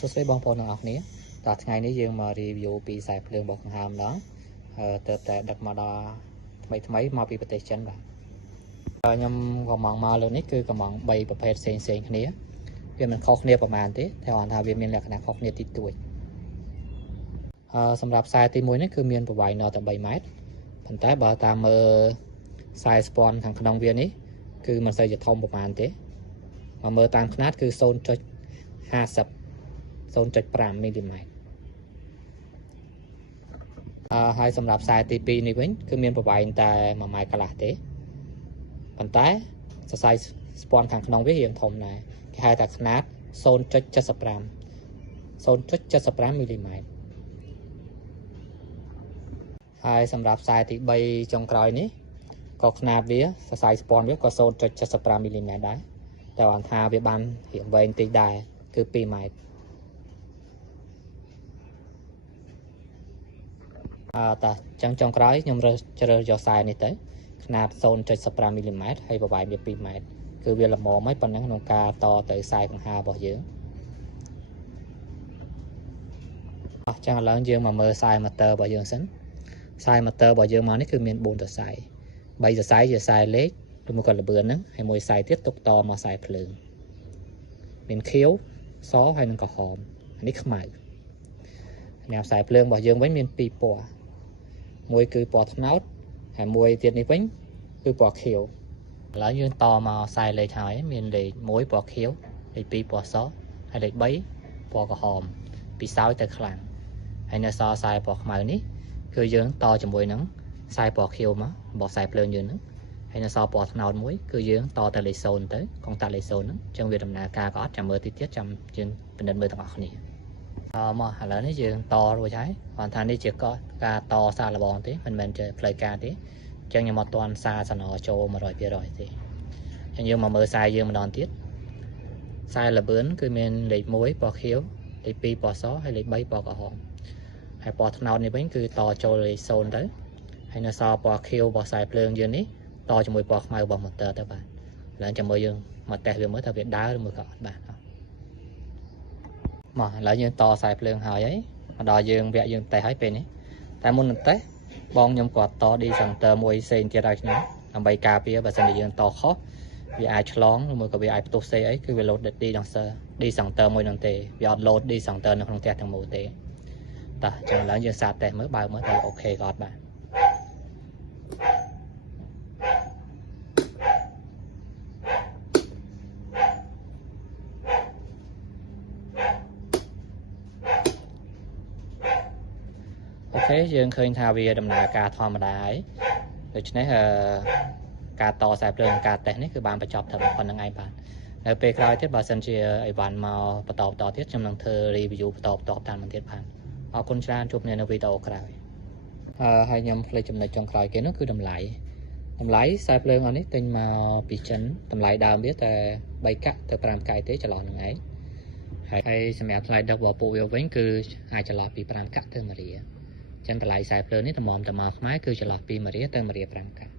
សួស្តីបងប្អូនទាំងអស់គ្នាតើថ្ងៃនេះយើងមក review ពីខ្សែភ្លើងរបស់ដង្ហើមម្ដងទើបតែដឹកមកដល់ថ្មីមកពីប្រទេសចិនបាទខ្ញុំកំងមកលើនេះគឺកំង3ប្រភេទផ្សេងគ្នាវាមិនខុសគ្នាប្រហែលទេតែគាត់ថាវាមានលក្ខណៈខុសគ្នាតិចតួចសម្រាប់ខ្សែទី1នេះគឺមានប្រវែងដល់តែ3ម៉ែត្រប៉ុន្តែបើតាមមើលខ្សែស្ពាន់ខាងក្នុងវានេះគឺមិនសូវជាធំប្រហែលទេមកមើលតាមຂະຫນាតគឺ 0.50 0.5 មីលីម៉ែត្រហើយសម្រាប់ខ្សែទី2នេះវិញគឺមានប្រវែងតែ1ម៉ែត្រកន្លះទេប៉ុន្តែសរសៃស្ពាន់ខាងក្នុងវារៀងធំដែរគេហៅថាຂະຫນាត 0.75 មីលីម៉ែត្រហើយសម្រាប់ខ្សែទី3ចុងក្រោយនេះក៏ຂະຫນាតវាសរសៃស្ពាន់វាក៏ 0.75 មីលីម៉ែត្រដែរតែគាត់ថាវាបានរៀងវែងតិចដែរគឺ2ម៉ែត្រតាចឹងចុងក្រោយខ្ញុំជ្រើសយកខ្សែនេះទៅຂະຫນាត 0.15 មីលីម៉ែត្រហើយប្រវែងវា2ម៉ែត្រគឺវាល្មមហើយប៉ុណ្ណឹងក្នុងការតទៅខ្សែកង្ហាររបស់យើងចឹងឥឡូវយើងមកមើលខ្សែ motor របស់យើងសិនខ្សែ motor របស់យើងមកនេះគឺមាន4សរសៃ3សរសៃជាខ្សែលេខឬមកក៏ល្បឿនហ្នឹងហើយមួយខ្សែទៀតទុកតមកខ្សែភ្លើងមានខៀវសហើយនិងក្រហមនេះខ្មៅអ្នកខ្សែភ្លើងរបស់យើងវិញមាន2ពណ៌មួយគឺពណ៌ត្នោតហើយមួយទៀតនេះវិញគឺពណ៌ខៀវឥឡូវយើងតមកខ្សែលេខហើយមានលេខ1ពណ៌ខៀវលេខ2ពណ៌សហើយលេខ3ពណ៌ក្រហមពីសោយទៅខ្លាំងហើយនៅសល់ខ្សែពណ៌ខ្មៅនេះគឺយើងតជាមួយនឹងខ្សែពណ៌ខៀវមករបស់ខ្សែភ្លើងយើងហ្នឹងហើយនៅសល់ពណ៌ត្នោតមួយគឺយើងតទៅលេខ0ទៅកុងតាក់លេខ0ហ្នឹងអញ្ចឹងវាដំណើរការក៏អត់ចាំមើលតិចទៀតចាំយើងពិនិត្យមើលទាំងអស់គ្នាមកឥឡូវនេះយើងតរួចហើយគាត់ថានេះជាការតសារលបងទេមិនមែនជាផ្លូវការទេអញ្ចឹងខ្ញុំអត់ទាន់សារសំណចូល 100% ទេអញ្ចឹងយើងមកមើលខ្សែយើងម្ដងទៀតខ្សែល្បឿនគឺមានលេខ1ពណ៌ខៀវលេខ2ពណ៌សហើយលេខ3ពណ៌ក្រហមហើយពណ៌ត្នោតនេះវិញគឺតចូលលេខ0ទៅហើយនៅសល់ពណ៌ខៀវរបស់ខ្សែភ្លើងយើងនេះតជាមួយពណ៌ខ្មៅរបស់ motor ទៅបាទឥឡូវចាំមើលយើងមកតេស្តវាមើលថាវាដើរឬមួយក៏អត់បាទមកឥឡូវយើងតខ្សែភ្លើងហើយមកដល់យើងវគ្គយើងតេស្តហើយពេលនេះតែមុននឹងតេស្តបងខ្ញុំគាត់ត D-center មួយផ្សេងទៀតឲ្យខ្ញុំដើម្បីការពារបើសិនជាយើងតខុសវាអាចឆ្លងឬមួយក៏វាអាចផ្ទុះសេអីគឺវា load D-center មួយនឹងទេវាអត់ load D-center នៅក្នុងផ្ទះទាំងមូលទេតោះចឹងឥឡូវយើងសាកតេស្តមើលបើមើលថាអូខេក៏អត់បាទអូខេយើងឃើញថាវាដំណើរការធម្មតាហើយដូច្នេះការតខ្សែភ្លើងការតេស្តនេះគឺបានបញ្ចប់ត្រឹមប៉ុណ្្នឹងឯងបាទនៅពេលក្រោយទៀតបើសិនជាអីវ៉ាន់មកបន្តទៀតខ្ញុំនឹងធ្វើ review បន្តតាមទៀតបាទអរគុណច្រើនជួបគ្នានៅវីដេអូក្រោយហើយខ្ញុំភ្លេចចំណុចចុងក្រោយគេនោះគឺតម្លៃខ្សែភ្លើងអស់នេះទិញមកពីចិនតម្លៃដើមវាតែ3កាក់ទៅ5កាក់ទេចន្លោះហ្នឹងឯងហើយសម្រាប់ថ្លៃដឹករបស់ពួកវាវិញគឺអាចចន្លោះពី5កាក់ទៅ1រៀលចឹងតម្លៃខ្សែភ្លើងនេះតម្រាំតែមកខ្មែរគឺចន្លោះពី1រៀលទៅ1រៀល5កាក់